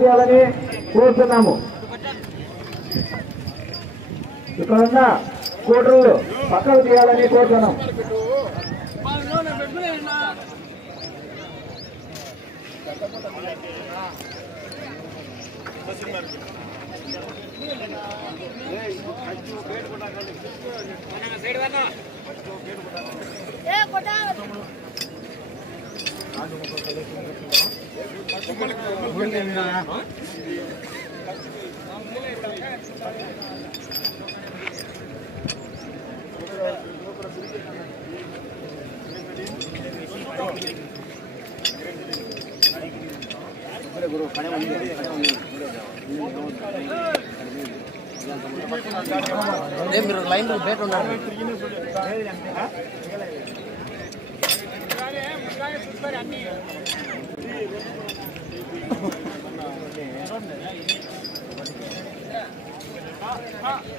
చేయాలని కోరుతున్నాము. ఇక్కడ ఉన్న స్కూటర్లు పక్కకు తీయాలని కోరుతున్నాం. ఏ కొట్టా మీరు లైన్ బయట ఉన్నారు వెంకటరెడ్డి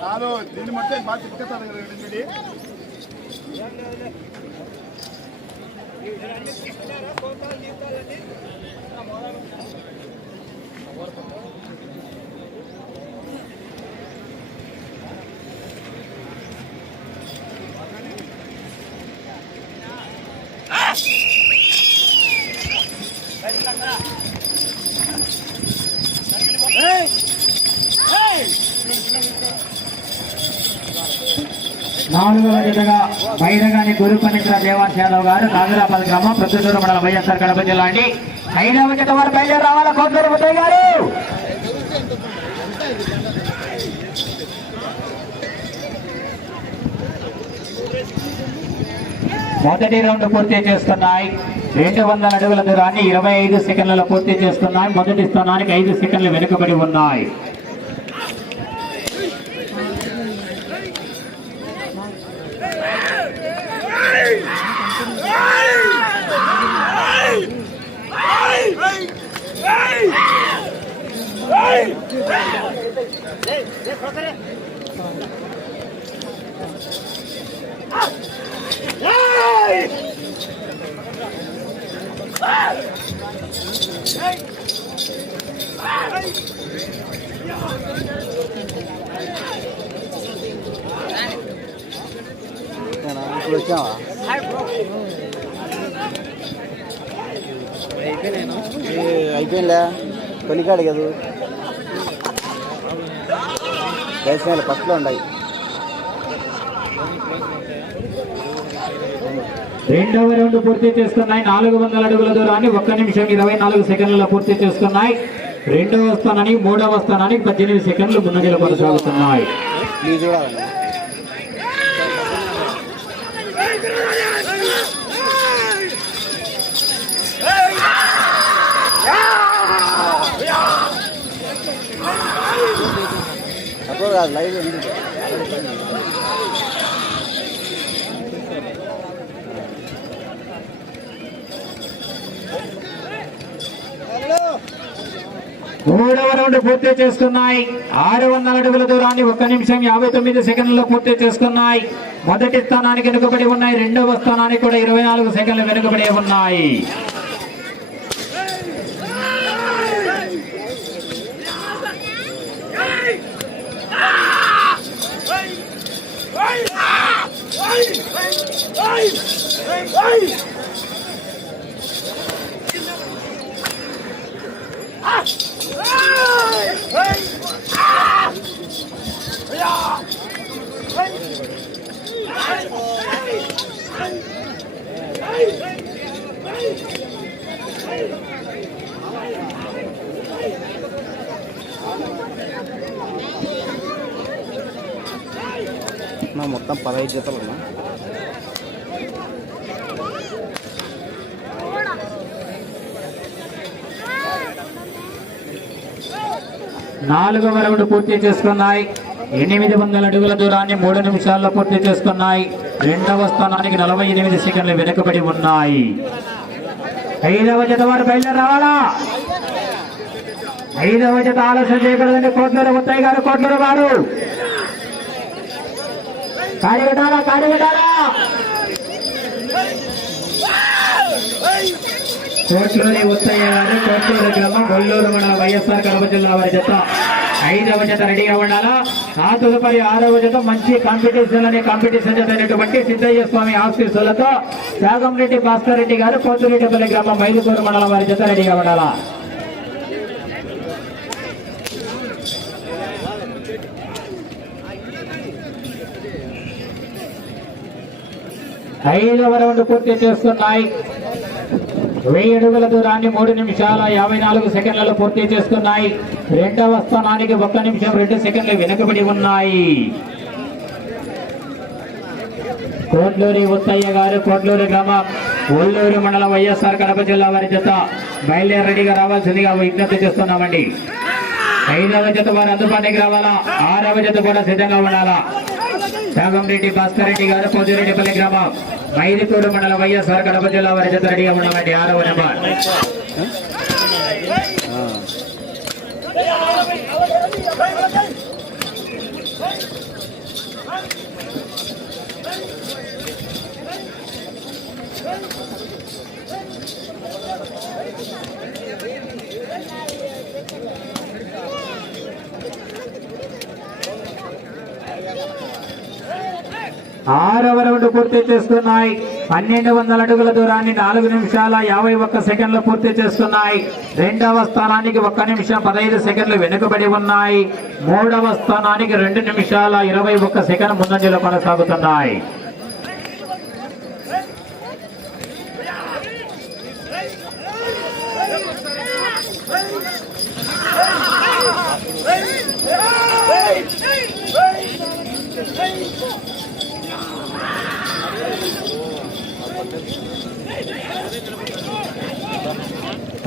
దా- కాదు దీన్ని బట్టి బాగా తిప్పేస్తారు కదా వెంకటరెడ్డి నాలుగవ బైరగాని గురుపనింద్ర దేవాన్ గారు నాగరాబాద్ గ్రామం ప్రొద్దుటూరు మండలం వైఎస్ఆర్ కడప జిల్లా అండి. ఐదవ జత వారు బయలుదేరి రావాల కోట్లూరు గారు. మొదటి రౌండ్ పూర్తి చేస్తున్నాయి. రెండు వందల అడుగుల దూరాన్ని ఇరవై ఐదు సెకండ్లలో పూర్తి చేస్తున్నాయి. మొదటి స్థానానికి ఐదు సెకండ్లు వెనుకబడి ఉన్నాయి. ఇప్పుడు వచ్చావా అయిపోయిందా పనికాడు కదా దయచేయాలి ఫస్ట్లో ఉన్నాయి. రెండవ రౌండ్ పూర్తి చేస్తున్నాయి. నాలుగు వందల అడుగుల దూరాన్ని ఒక్క నిమిషం ఇరవై నాలుగు సెకండ్లలో పూర్తి చేస్తున్నాయి. రెండవ స్థానానికి మూడవ స్థానానికి పద్దెనిమిది సెకండ్లు ముందంజలు కొనసాగుతున్నాయి. ఫోటో కాదు లైవ్ ఉంది మూడవ రౌండ్ పూర్తి చేసుకున్నాయి. ఆరు వందల అడుగుల దూరాన్ని ఒక్క నిమిషం యాభై తొమ్మిది సెకండ్లలో పూర్తి చేసుకున్నాయి. మొదటి స్థానానికి వెనుకబడి ఉన్నాయి. రెండవ స్థానానికి కూడా ఇరవై నాలుగు సెకండ్లు వెనుకబడి ఉన్నాయి. మొత్తం పదహైదు జతలు ఉన్నా. నాలుగవ రౌండ్ పూర్తి చేసుకున్నాయి. ఎనిమిది వందల అడుగుల దూరాన్ని మూడు నిమిషాల్లో పూర్తి చేసుకున్నాయి. రెండవ స్థానానికి నలభై ఎనిమిది సెకండ్లు వెనుకబడి ఉన్నాయి. ఐదవ జత వారు బయలుదేరి రావాలా ఐదవ జత ఆలోచన చేయకూడదండి. కోట్లూరు ముత్తయ్య గారు కోట్లూరు వారు. కాడిగడాలా కాడిగడాలా కోర్టులోని ఉత్తయ్య గారు కోట్లూరు గ్రామం కొల్లూరు మన వైఎస్ఆర్ కడప జిల్లా వారి జత. ఐదవ జత రెడీగా ఉండాలా? ఆ తదుపరి ఆరవ జత మంచి కాంపిటీషన్ అనే కాంపిటీషన్ జత అయినటువంటి సిద్ధయ్య స్వామి ఆశీస్సులతో యాగంరెడ్డి భాస్కర్ రెడ్డి గారు కోతురెడ్డిపల్లి గ్రామం మైదుకూరు మండలం వారి జత రెడీగా ఉండాలా? ఐదవ రౌండ్ పూర్తి చేస్తున్నాయి వెయ్యి అడుగుల దూరాన్ని మూడు నిమిషాల యాభై నాలుగు సెకండ్లలో పూర్తి చేసుకున్నాయి. రెండవ స్థానానికి ఒక్క నిమిషం రెండు సెకండ్లు వెనుకబడి ఉన్నాయి. కోట్లూరి ఉత్తయ్య గారు కోట్లూరి గ్రామం ఒల్లూరు మండలం వైఎస్ఆర్ కడప జిల్లా వారి జత బయలుదేరి రెడీగా రావాల్సిందిగా విజ్ఞప్తి చేస్తున్నామండి. ఐదవ జత వారు అందుబాటులోకి రావాలా? ఆరవ జత కూడా సిద్ధంగా ఉండాలా? రెడ్డి భాస్కర్ రెడ్డి గారు పోతిరెడ్డిపల్లి గ్రామం. మైదుకూరు మండల వైఎస్ఆర్ కడప జిల్లా వారి జత రెడీగా ఉండమండి ఆరవ నెంబర్. ఆరవ రౌండ్ పూర్తి చేస్తున్నాయి. పన్నెండు వందల అడుగుల దూరాన్ని నాలుగు నిమిషాల యాభై ఒక్క సెకండ్లు పూర్తి చేస్తున్నాయి. రెండవ స్థానానికి ఒక్క నిమిషం పదహైదు సెకండ్లు వెనుకబడి ఉన్నాయి. మూడవ స్థానానికి రెండు నిమిషాల ఇరవై ఒక్క సెకండ్ ముందంజలో కొనసాగుతున్నాయి.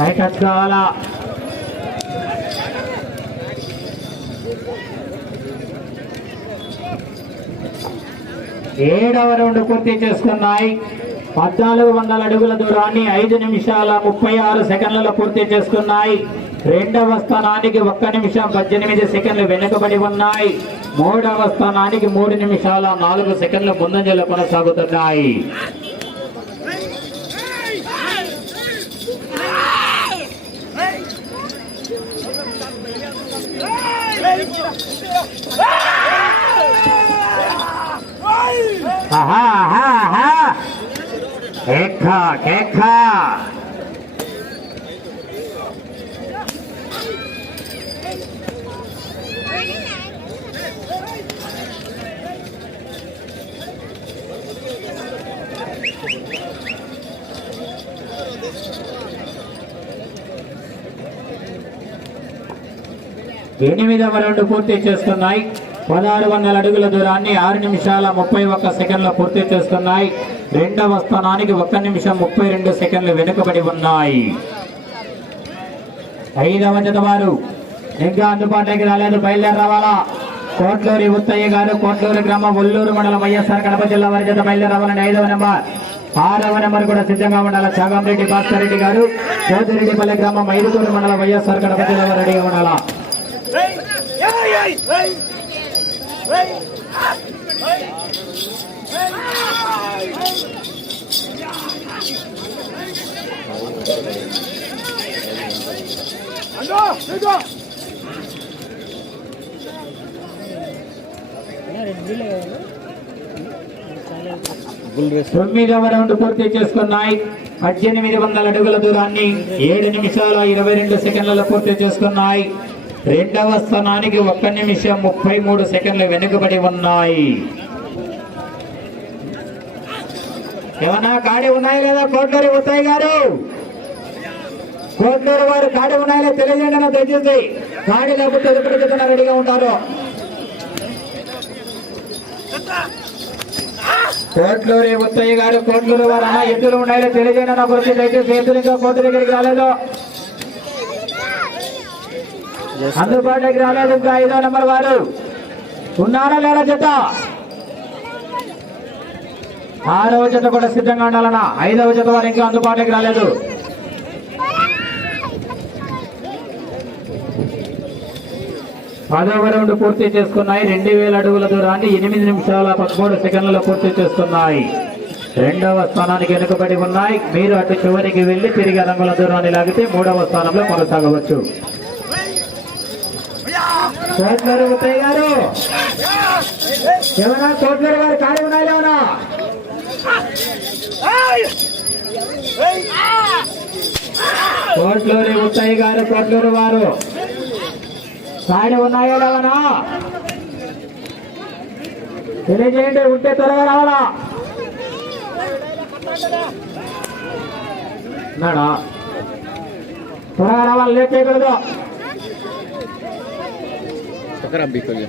నాయకత్వాల ఏడవ రౌండ్ పూర్తి చేసుకున్నాయి. పద్నాలుగు వందల అడుగుల దూరాన్ని ఐదు నిమిషాల ముప్పై ఆరు సెకండ్లలో పూర్తి చేసుకున్నాయి. రెండవ స్థానానికి ఒక్క నిమిషం పద్దెనిమిది సెకండ్లు వెనుకబడి ఉన్నాయి. మూడవ స్థానానికి మూడు నిమిషాల నాలుగు సెకండ్లు ముందంజలు కొనసాగుతున్నాయి. కేఖా కేఖా ఎనిమిదవ రౌండ్ పూర్తి చేస్తున్నాయి? పదహారు వందల అడుగుల దూరాన్ని ఆరు నిమిషాల ముప్పై ఒక్క సెకండ్లు పూర్తి చేస్తున్నాయి. రెండవ స్థానానికి ఒక్క నిమిషం ముప్పై రెండు సెకండ్లు వెనుకబడి ఉన్నాయి. ఐదవ జత వారు ఇంకా అందుబాటులోకి రాలేదు బయలుదేరి రావాలా కోట్లూరి ఉత్తయ్య గారు కోట్లూరు గ్రామం ఒల్లూరు మండలం వైఎస్ఆర్ కడప జిల్లా వారి జత బయలుదేరి రావాలండి ఐదవ నెంబర్. ఆరవ నెంబర్ కూడా సిద్ధంగా ఉండాలి? చాగంరెడ్డి భాస్కర్ రెడ్డి గారు కోతిరెడ్డిపల్లి గ్రామం ఐదుగురు మండలం వైఎస్ఆర్ కడప జిల్లా వారు రెడీగా ఉండాలా? తొమ్మిదవ రౌండ్ పూర్తి చేసుకున్నాయి. పద్దెనిమిది వందల అడుగుల దూరాన్ని ఏడు నిమిషాల ఇరవై రెండు సెకండ్లలో పూర్తి చేసుకున్నాయి. రెండవ స్థానానికి ఒక్క నిమిషం ముప్పై మూడు సెకండ్లు వెనుకబడి ఉన్నాయి. ఏమన్నా కాడి ఉన్నాయి లేదా కోట్లూరి ఉత్తాయి గారు? కోట్లూరు వారు కాడి ఉన్నాయో తెలియజేయండి నాకు దయచేసి. కాడి లేకపోతే ఎప్పుడు జతన రెడీగా ఉంటారు. కోట్లూరి ఉత్తయ్య గారు కోట్లూరు వారు అన్న ఎద్దులు ఉన్నాయో తెలియజేయండి గురించి దయచేసి. ఎద్దులు ఇంకా కోర్టు దగ్గరికి రాలేదు. అందుబాటులోకి రాలేదు ఇంకా ఐదో నెంబర్ వారు ఉన్నారా లేదా జత? ఆరవ జత కూడా సిద్ధంగా ఉండాలన్నా. ఐదవ జత వారు ఇంకా అందుబాటులోకి రాలేదు. పదవ రౌండ్ పూర్తి చేసుకున్నాయి. రెండు వేల అడుగుల దూరాన్ని ఎనిమిది నిమిషాల పదమూడు సెకండ్లలో పూర్తి చేస్తున్నాయి రెండవ స్థానానికి వెనుకబడి ఉన్నాయి. మీరు అటు చివరికి వెళ్ళి తిరిగి రంగుల దూరాన్ని లాగితే మూడవ స్థానంలో కొనసాగవచ్చు. కోట్లూరు ముత్తయ్య గారు ఏమన్నా కోట్లూరు గారు ఖాళీ ఉన్నాయా ఏమన్నా కోట్లూరి ముత్తయ్య గారు కోట్లూరు వారు. ఖాళీ ఉన్నాయా ఏమన్నా తెలియజేయండి ఉంటే త్వరగా రావాలా? ఉన్నాడా త్వరగా రావాలి లేట్ చేయకూడదు. పక్కన బిక్కలు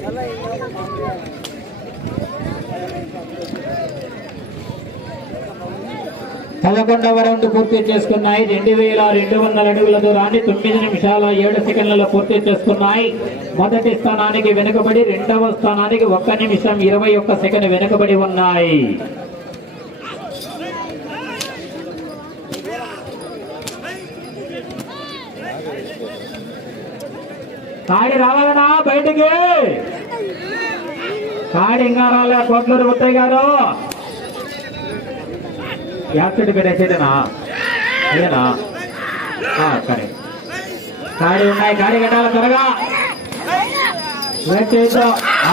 పదకొండవ రౌండ్ పూర్తి చేసుకున్నాయి. రెండు వేల రెండు వందల అడుగుల దూరాన్ని తొమ్మిది నిమిషాల ఏడు సెకండ్లలో పూర్తి చేసుకున్నాయి. మొదటి స్థానానికి వెనుకబడి రెండవ స్థానానికి ఒక్క నిమిషం ఇరవై ఒక్క సెకండ్ వెనుకబడి ఉన్నాయి. కాడి రావాలనా బయటికి? కాడి ఇంకా రాలే కోట్లూరు ముత్తయ్య గారు. యాక్సిడెంట్ పెట్టేసేదేనా అదేనా సరే. కాడి ఉన్నాయి కాడి కట్టాలి త్వరగా. వెయిట్ చేయొద్దు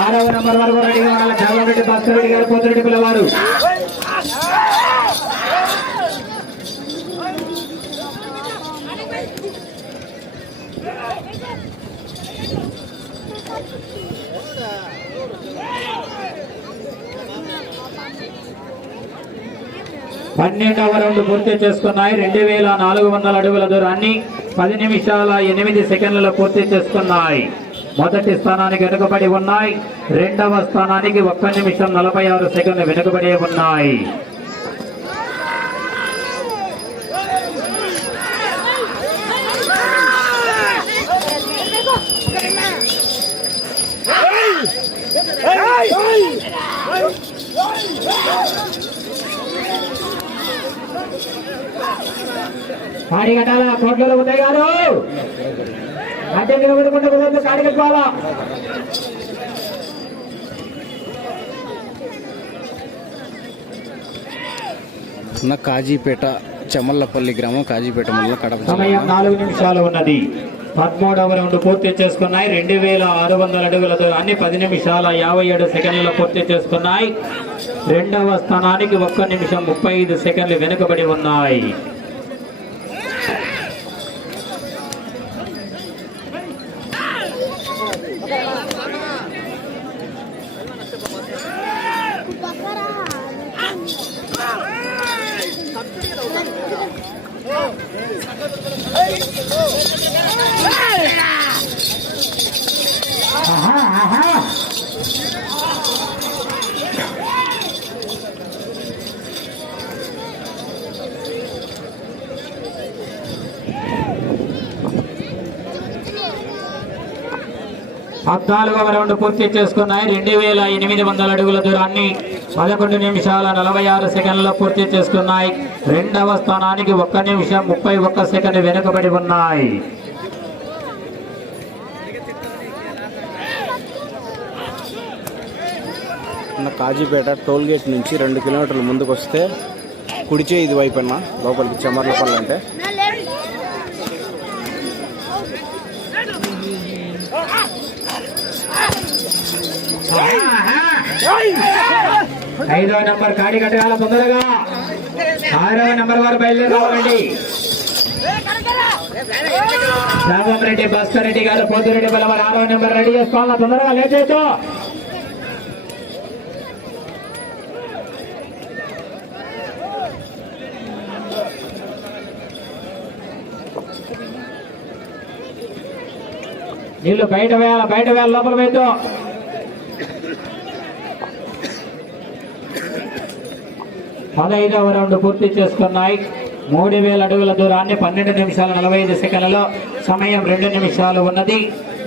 ఆరవ నెంబర్ వరకు రెడీగా ఉండాలి. జగన్రెడ్డి భాస్కర్ రెడ్డి గారు పొద్దురెడ్డి పిల్లవారు. పన్నెండవ రౌండ్ పూర్తి చేసుకున్నాయి రెండు వేల నాలుగు వందల అడుగుల దూరాన్ని పది నిమిషాల ఎనిమిది సెకండ్లలో పూర్తి చేసుకున్నాయి మొదటి స్థానానికి వెనుకబడి ఉన్నాయి రెండవ స్థానానికి ఒక్క నిమిషం నలభై ఆరు సెకండ్లు వెనుకబడి ఉన్నాయి కాడి కట్టాలా? కోట్లలో ఉదయ్ గారు అంటే నిలబడుకుంటే కుదరదు కాడి కట్టుకోవాలా? ఉన్న కాజీపేట చెమల్లపల్లి గ్రామం కాజీపేట కడప సమయం నాలుగు నిమిషాలు ఉన్నది. పదమూడవ రౌండ్ పూర్తి చేసుకున్నాయి. రెండు వేల ఆరు వందల అడుగుల దూరాన్ని పది నిమిషాల యాభై ఏడు సెకండ్లలో పూర్తి చేసుకున్నాయి. రెండవ స్థానానికి ఒక్క నిమిషం ముప్పై ఐదు సెకండ్లు వెనుకబడి ఉన్నాయి. పద్నాలుగవ రౌండ్ పూర్తి చేసుకున్నాయి. రెండు వేల ఎనిమిది వందల అడుగుల దూరాన్ని పదకొండు నిమిషాల నలభై ఆరు సెకండ్లలో పూర్తి చేసుకున్నాయి. రెండవ స్థానానికి ఒక్క నిమిషం ముప్పై ఒక్క సెకండ్ వెనుకబడి ఉన్నాయి. ఉన్న కాజీపేట టోల్ గేట్ నుంచి రెండు కిలోమీటర్ల ముందుకు వస్తే కుడిచే ఇది వైపున లోపలికి చెమర్లపల్లి అంటే. ఐదవ నంబర్ కాడి కట్టగాల తొందరగా. ఆరవ నంబర్ వారు బయలుదేరి రావాలండి. రామం రెడ్డి భాస్కర్ రెడ్డి గారు పోతిరెడ్డి బలవారు ఆరవ నెంబర్ రెడీ చేసుకోవాలా? తొందరగా లేచేద్దు నీళ్ళు బయట వేయాలి? బయట వేయాలి? లోపల వేయద్దు పదహైదవ రౌండ్ పూర్తి చేసుకున్నాయి. మూడు వేల అడుగుల దూరాన్ని పన్నెండు నిమిషాల నలభై ఐదు సెకండ్లలో సమయం రెండు నిమిషాలు ఉన్నది.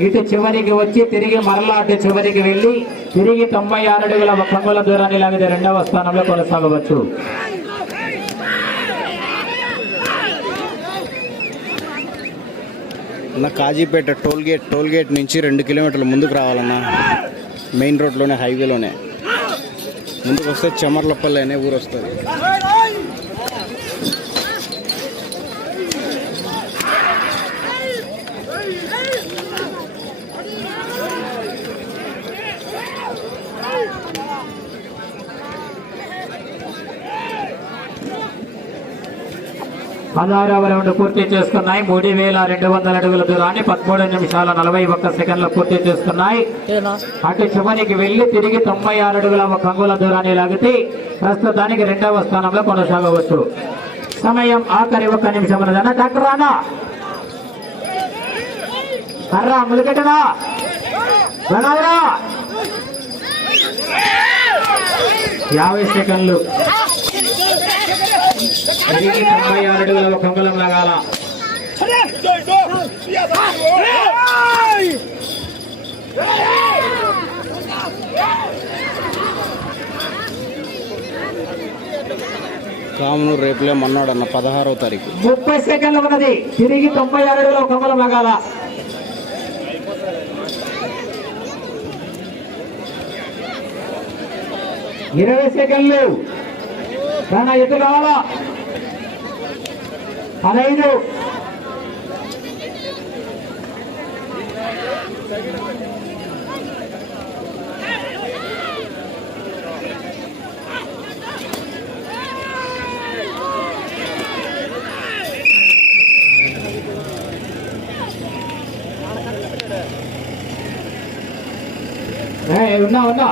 ఇటు చివరికి వచ్చి తిరిగి మరలా అటు చివరికి వెళ్ళి తిరిగి తొంభై ఆరు అడుగుల కంగుల దూరాన్ని లాగితే రెండవ స్థానంలో కొనసాగవచ్చు. అన్న కాజీపేట టోల్గేట్ టోల్గేట్ నుంచి రెండు కిలోమీటర్లు ముందుకు రావాలన్నా మెయిన్ రోడ్లోనే హైవేలోనే. ముందుకు వస్తే చెమర్లపల్లి అనే ఊరు వస్తుంది. పదహారవ రౌండ్ పూర్తి చేసుకున్నాయి మూడు వేల రెండు వందల అడుగుల దూరాన్ని పదమూడు నిమిషాల నలభై ఒక్క సెకండ్లు పూర్తి చేసుకున్నాయి అటు చివరికి వెళ్ళి తిరిగి తొంభై ఆరు అడుగుల ఒక అంగుల దూరాన్ని లాగితే ప్రస్తుతానికి రెండవ స్థానంలో కొనసాగవచ్చు. సమయం ఆఖరి ఒక్క నిమిషం ఉన్నదన్న డాక్టర్ రానా? కర్రా ములికెట్టనా? యాభై సెకండ్లు. తొంభై ఆరు అడుగుల కంబలం లాగాల కామును రేపులే మన్నాడు అన్న పదహారవ తారీఖు. ముప్పై సెకండ్లు ఉన్నది. తిరిగి తొంభై ఆరు అడుగుల కంబలం లాగాల ఇరవై సెకండ్లు. తన ఎత్తు కావాలా? ఉన్నా ఉన్నా.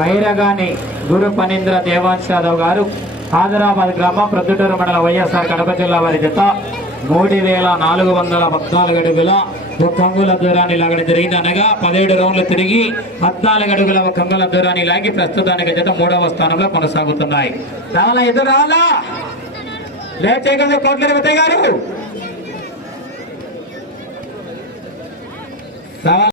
బైరగాని గురు పనీంద్ర దేవాంశ్ యాదవ్ గారు ఆదరాబాద్ గ్రామం ప్రొద్దుటూరు మండల వైఎస్ఆర్ కడప జిల్లా వారి జత మూడు వేల నాలుగు వందల పద్నాలుగు అడుగుల ఒక అంగుల దూరాన్ని లాగడం జరిగింది. అనగా పదిహేడు రౌండ్లు తిరిగి పద్నాలుగు అడుగుల ఒక అంగుల దూరాన్ని లాగి ప్రస్తుతానికి జత మూడవ స్థానంలో కొనసాగుతున్నాయి. రావాలా? ఎదురు రావాలా? కోట్ల గారు.